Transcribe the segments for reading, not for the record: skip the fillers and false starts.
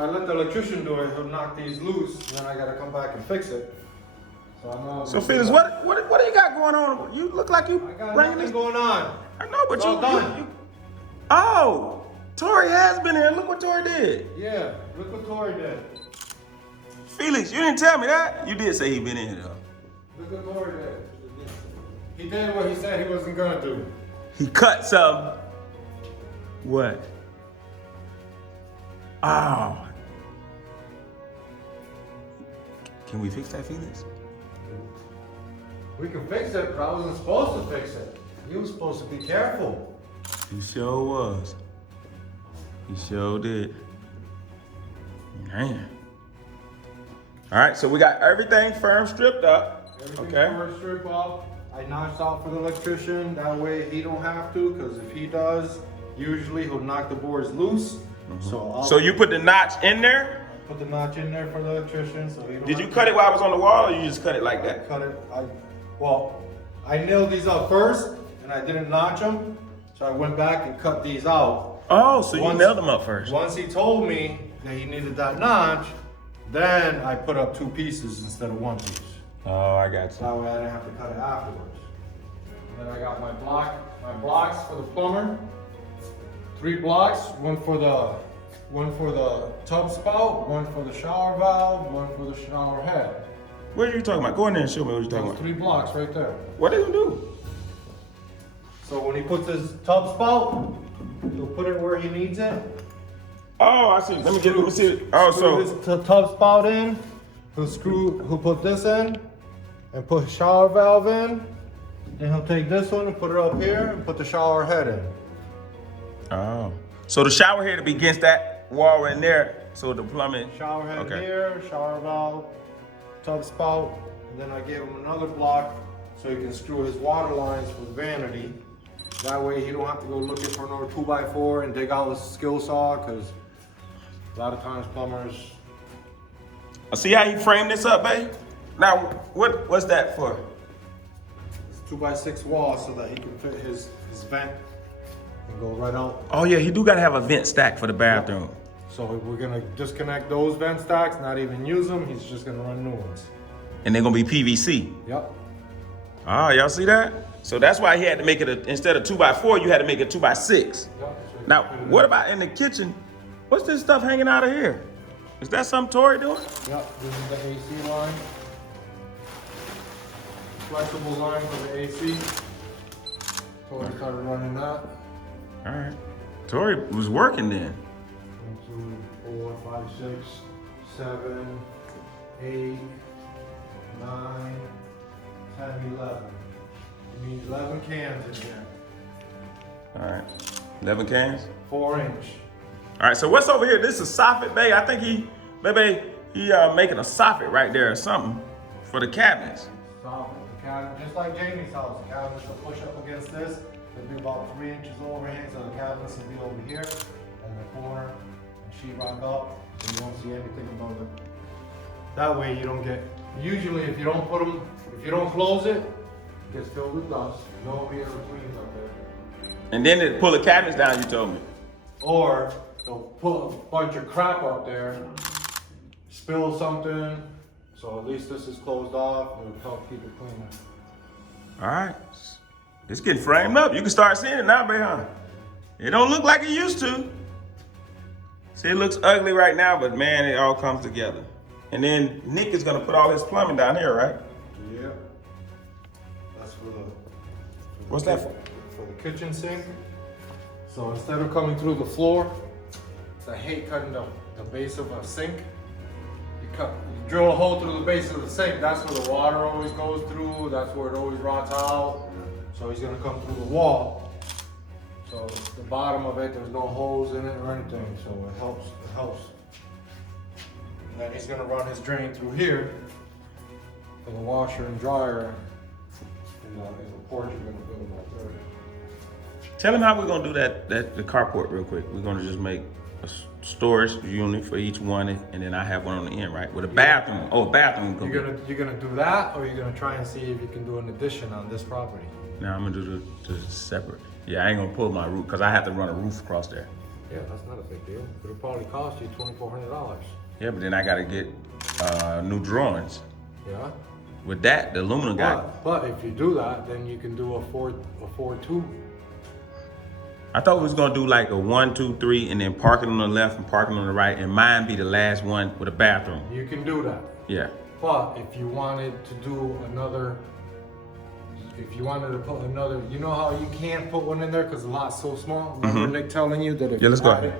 I let the electrician do it, he'll knock these loose, and then I gotta come back and fix it. So I know. So Felix, what do you got going on? You look like you I got bringing nothing this. going on. I know, but It's all done. Oh, Tori has been here. Look what Tori did. Yeah, look what Tori did. Felix, you didn't tell me that. You did say he been in here though. Look what Tori did. He did what he said he wasn't gonna do. He cut some. What? Oh. Can we fix that, Felix? We can fix it, but I wasn't supposed to fix it. You were supposed to be careful. He sure was. He sure did. Man. All right, so we got everything firm stripped up. Everything Okay. first strip off. I notched out for the electrician. That way he don't have to, because if he does, usually he'll knock the boards loose. So you put the notch in there? Put the notch in there for the electrician, so he don't Did you have cut to- it while I was on the wall, or you just cut it like that? Cut it. I nailed these up first, and I didn't notch them, so I went back and cut these out. Oh, so you Once- nailed them up first. Once he told me that he needed that notch, then I put up 2 pieces instead of 1 piece. Oh, I got you. That way I didn't have to cut it afterwards. And then I got my blocks for the plumber. 3 blocks, one for the tub spout, one for the shower valve, one for the shower head. What are you talking about? Go in there and show me what you're talking Those about. 3 blocks right there. What are they gonna do? So when he puts his tub spout, he'll put it where he needs it. Oh, I see. Let me see. Oh, Screw so this tub spout in. He'll put this in and put his shower valve in. Then he'll take this one and put it up here and put the shower head in. oh, so the shower head will be against that wall in there. So the plumbing. Shower head Okay. here, shower valve, tub spout, and then I gave him another block so he can screw his water lines for vanity. That way he don't have to go looking for another 2x4 and dig out with a skill saw, because a lot of times plumbers. I see how he framed this up, babe. Now, what's that for? It's 2x6 wall so that he can fit his vent and go right out. Oh yeah, he do gotta have a vent stack for the bathroom. So we're gonna disconnect those vent stacks, not even use them. He's just gonna run new ones. And they're gonna be PVC. Yep. Ah, y'all see that? So that's why he had to make it instead of 2x4, you had to make it 2x6. Yep. Now, what about in the kitchen? What's this stuff hanging out of here? Is that something Tori doing? Yep, this is the AC line. Flexible line for the AC. Tori started running that. All right. Tori was working then. 1, 2, 4, 5, 6, 7, 8, 9, 10, 11. You need 11 cans in here. All right. 11 cans. 4 inch. All right, so what's over here? This is soffit, babe. I think he making a soffit right there or something for the cabinets. Soffit. The cabinet, just like Jamie's house, the cabinets will push up against this. They'll be about 3 inches overhang, so the cabinets will be over here in the corner, and sheetrock up, so you won't see anything above it. That way you don't get, usually if you don't close it, it gets filled with dust. Nobody ever cleans up there. And then they pull the cabinets down, you told me. Or they'll put a bunch of crap up there, spill something, so at least this is closed off. It'll help keep it cleaner. All right. It's getting framed up. You can start seeing it now, babe, huh? It don't look like it used to. See, it looks ugly right now, but man, it all comes together. And then Nick is gonna put all his plumbing down here, right? Yep. That's for the. What's that for? For the kitchen sink. So instead of coming through the floor, I hate cutting the base of a sink. You drill a hole through the base of the sink. That's where the water always goes through. That's where it always rots out. So he's gonna come through the wall. So the bottom of it, there's no holes in it or anything. So it helps. It helps. And then he's gonna run his drain through here for the washer and dryer. And the porch you're gonna build up there. Tell him how we're gonna do the carport real quick. We're gonna just make a storage unit for each one, and then I have one on the end, right? With a bathroom. Oh, a bathroom. You're gonna do that, or you're gonna try and see if you can do an addition on this property. Now I'm gonna do the separate. Yeah, I ain't gonna pull my roof because I have to run a roof across there. Yeah, that's not a big deal. It'll probably cost you $2,400. Yeah, but then I gotta get new drawings. Yeah. With that, the aluminum guy. But if you do that, then you can do a 4-2. I thought we was gonna do like a 1, 2, 3, and then parking on the left and parking on the right, and mine be the last one with a bathroom. You can do that. Yeah. But if you wanted to do another, if you wanted to put another, you know how you can't put one in there because the lot's so small? Remember Nick telling you that if let's go ahead.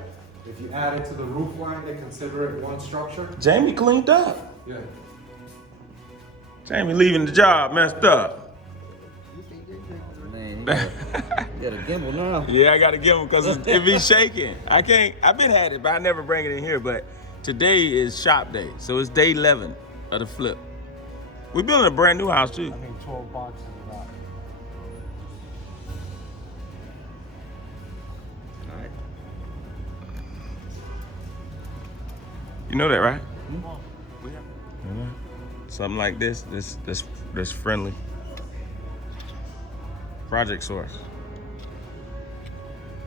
If you add it to the roof line, they consider it one structure? Jamie cleaned up. Yeah. Jamie leaving the job messed up. Man, you got a gimbal now. Yeah, I gotta give him because it be shaking. I've been had it, but I never bring it in here. But today is shop day, so it's day 11 of the flip. We're building a brand new house too. I need 12 boxes of that. All right. You know that, right? Something like this friendly. Project source.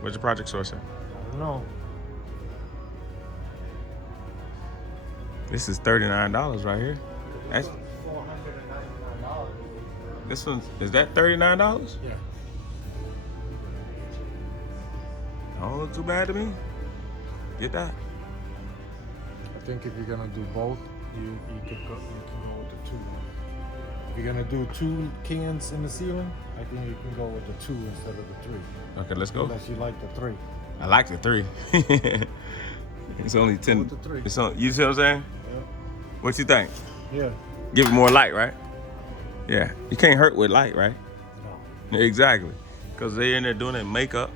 Where's the project source at? I don't know. This is $39 right here. That's $499. this one. Is that $39? Yeah. Don't look too bad to me. Get that. I think if you're gonna do both, you can go with the 2. If you're gonna do 2 cans in the ceiling, I think you can go with the 2 instead of the 3. Okay, let's go. Unless you like the 3. I like the 3. It's only 10. with the 3. It's on. You see what I'm saying? Yeah. What you think? Yeah. Give it more light, right? Yeah. You can't hurt with light, right? No. Exactly. Because they in there doing their makeup.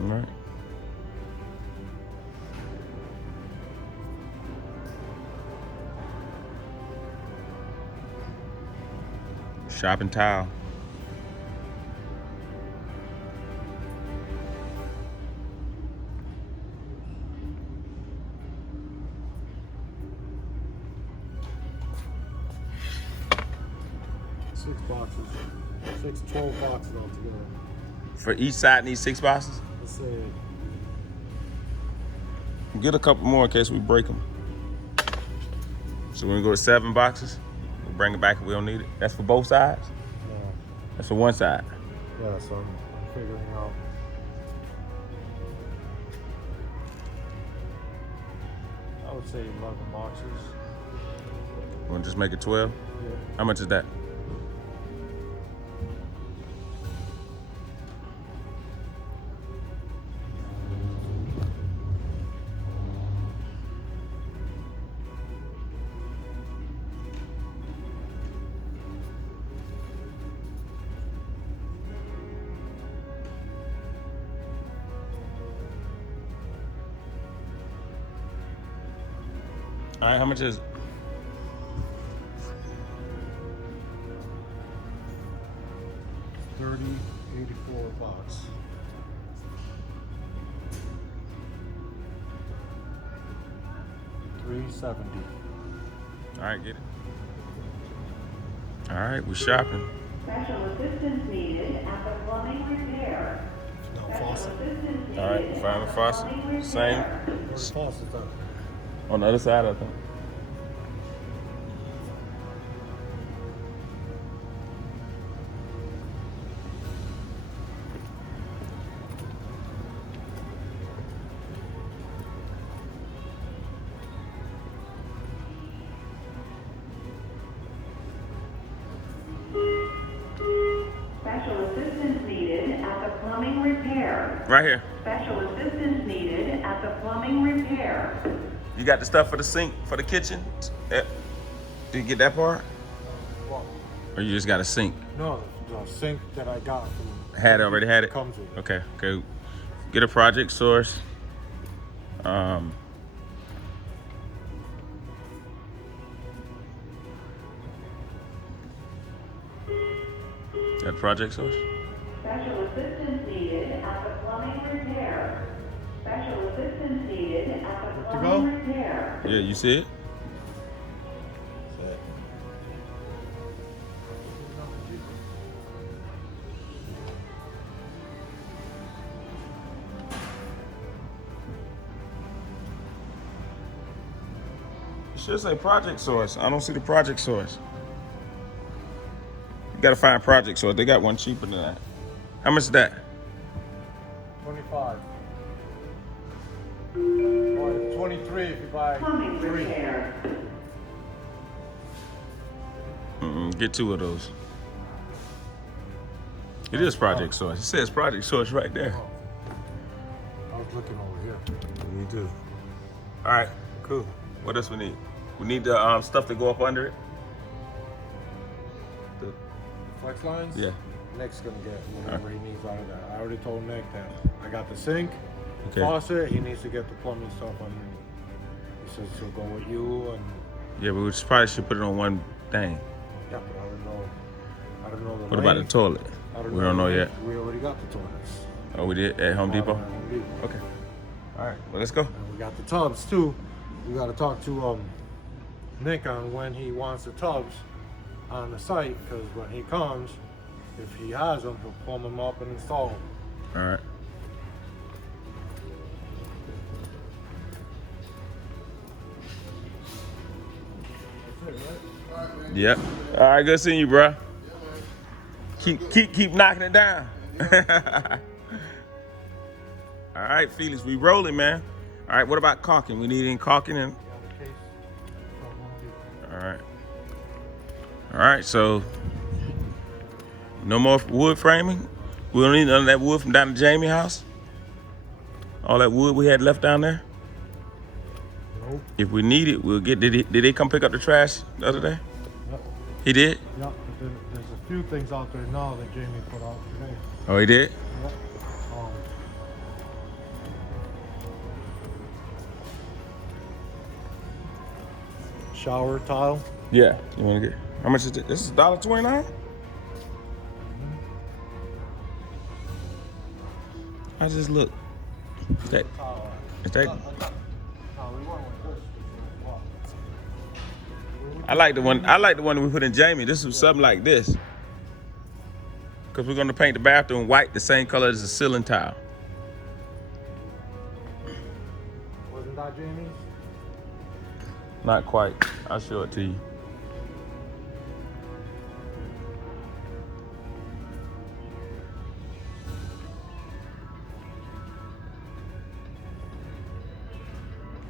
All right. Shopping towel. Six boxes. 12 boxes altogether. For each side needs 6 boxes? Let's say Get a couple more in case we break them. So when we go to 7 boxes, we'll bring it back if we don't need it. That's for both sides? yeah. That's for one side. Yeah, so I'm figuring out. I would say 11 boxes. We'll just make it 12? Yeah. How much is that? All right, how much is it? $30.84 a box. $3.70. All right, get it. All right, we're shopping. Special assistance needed at the plumbing repair. No Special faucet. assistance needed All right, at find the the faucet. plumbing Same. repair. Where's the faucet at? On the other side, I think. Special assistance needed at the plumbing repair. Right here. Special assistance needed at the plumbing repair. You got the stuff for the sink, for the kitchen? Did you get that part? Well, Or you just got a sink? no, the sink that I got from Already had it? comes with it. Okay. Get a project source. That project source? Special assistance needed at the plumbing repair. Special assistance needed at the Good to plumbing go? repair. Yeah, you see it? It should say project source. I don't see the project source. You gotta find project source. They got one cheaper than that. How much is that? 25. Or 23 if you buy Plumbing 3. repair. Get 2 of those. It is project source. It says project source right there. I was looking over here. Me too. All right, cool. What else we need? We need the stuff to go up under it. Flex lines? Yeah. Nick's gonna get whatever he needs out of that. I already told Nick that I got the sink, Okay. faucet, he needs to get the plumbing stuff underneath. He says he'll go with you and Yeah, but we probably should put it on one thing. yeah, but I don't know. I don't know the What about the length. toilet? I We don't know the yet. length. We already got the toilets. Oh, we did at Home Depot? Home Depot. Okay. All right, well, let's go. And we got the tubs too. We gotta talk to Nick on when he wants the tubs on the site, because when he comes, if he has them, he'll plumb them up and install them. All right. Yep. All right, good seeing you, bro. Keep knocking it down. All right, Felix, we rolling, man. All right, what about caulking? We need any caulking in? All right. All right, so no more wood framing. We don't need none of that wood from down at Jamie's house. All that wood we had left down there. Nope. If we need it, we'll get. Did they come pick up the trash the other day? Yep. He did. Yep. But there's a few things out there now that Jamie put out today. Oh, he did. Yep. Shower tile. Yeah. You want to get? How much is it? This is $1.29. I just look. Is that? Is that? I like the one. I like the one that we put in Jamie. This was something like this. Cause we're gonna paint the bathroom white, the same color as the ceiling tile. Wasn't that Jamie's? Not quite. I'll show it to you.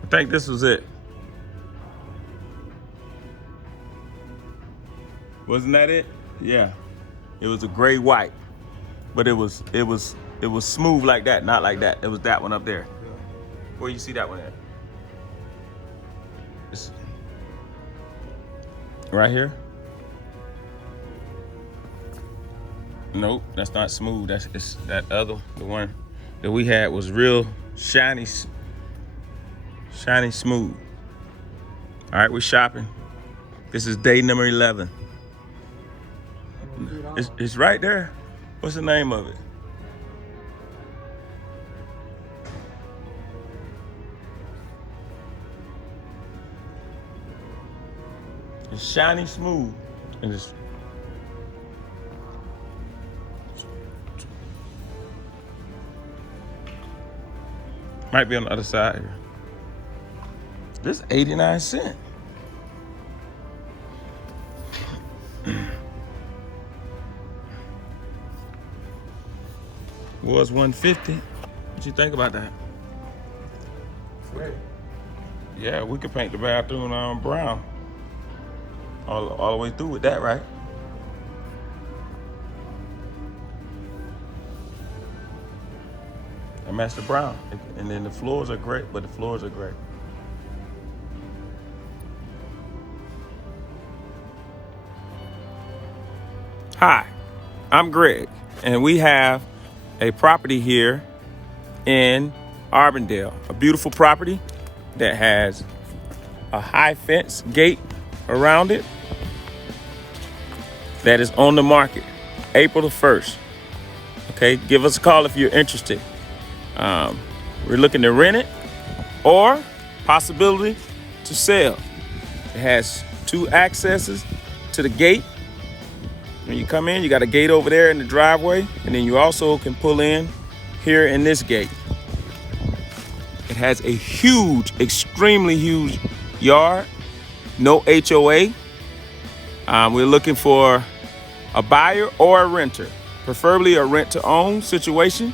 I think this was it. Wasn't that it? Yeah. It was a gray white, but it was smooth like that, not like that. It was that one up there. Where you see that one at? It's right here. Nope, that's not smooth. It's that other, the one that we had was real shiny smooth. All right, we're shopping. This is day number 11. It's right there. What's the name of it? It's shiny smooth. And it's might be on the other side here. This 89 cents. Was 150. What you think about that? Great. Yeah, we could paint the bathroom brown. All the way through with that, right? And match the brown. And then the floors are great, but the floors are great. Hi, I'm Greg, and we have a property here in Arbondale, a beautiful property that has a high fence gate around it that is on the market April the 1st. Okay, give us a call if you're interested. We're looking to rent it or possibility to sell. It has 2 accesses to the gate. When you come in, you got a gate over there in the driveway, and then you also can pull in here in this gate. It has a huge, extremely huge yard, no HOA. We're looking for a buyer or a renter, preferably a rent-to-own situation.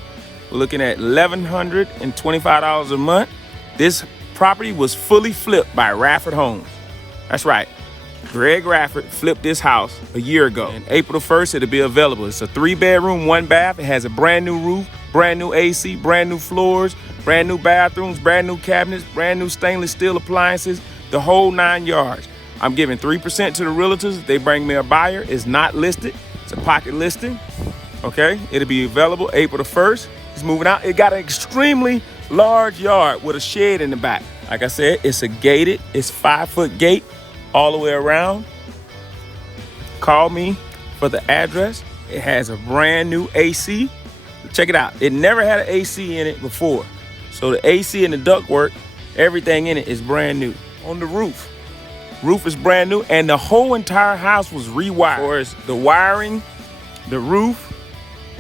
We're looking at $1,125 a month. This property was fully flipped by Radford Homes. That's right. Greg Radford flipped this house a year ago. And April 1st, it'll be available. It's a 3-bedroom, 1 bath. It has a brand new roof, brand new AC, brand new floors, brand new bathrooms, brand new cabinets, brand new stainless steel appliances, the whole 9 yards. I'm giving 3% to the realtors. They bring me a buyer. It's not listed. It's a pocket listing. Okay, it'll be available April the 1st. It's moving out. It got an extremely large yard with a shed in the back. Like I said, it's a gated, it's 5-foot gate all the way around. Call me for the address. It has a brand new AC. Check it out. It never had an AC in it before. So the AC and the ductwork, everything in it is brand new. On the roof is brand new, and the whole entire house was rewired. As far as the wiring, the roof,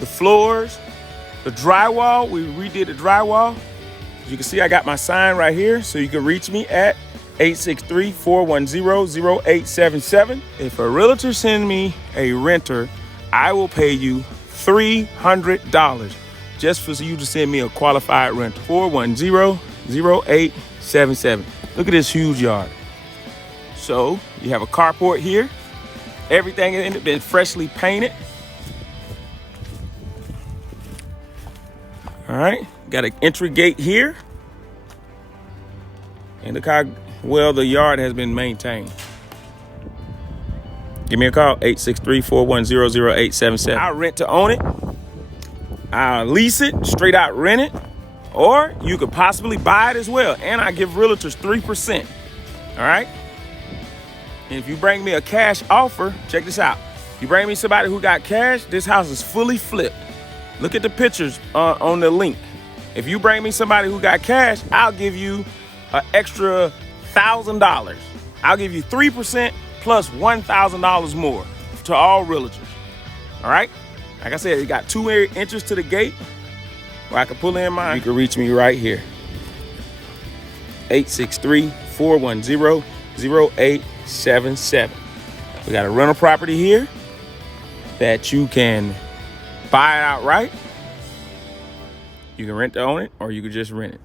the floors, the drywall, we redid the drywall. As you can see, I got my sign right here, so you can reach me at 863-410-0877. If a realtor sends me a renter, I will pay you $300 just for you to send me a qualified renter. 410-0877. Look at this huge yard. So you have a carport here. Everything in it been freshly painted. All right, got an entry gate here. And look how well the yard has been maintained. Give me a call, 863-410-0877. I'll rent to own it. I'll lease it, straight out rent it. Or you could possibly buy it as well. And I give realtors 3%. All right? And if you bring me a cash offer, check this out. If you bring me somebody who got cash, this house is fully flipped. Look at the pictures on the link. If you bring me somebody who got cash, I'll give you an extra $1,000. I'll give you 3% plus $1,000 more to all realtors. All right? Like I said, you got 2 entries to the gate where I can pull in mine. You can reach me right here. 863-410-0877. We got a rental property here that you can buy it outright. You can rent to own it, or you can just rent it.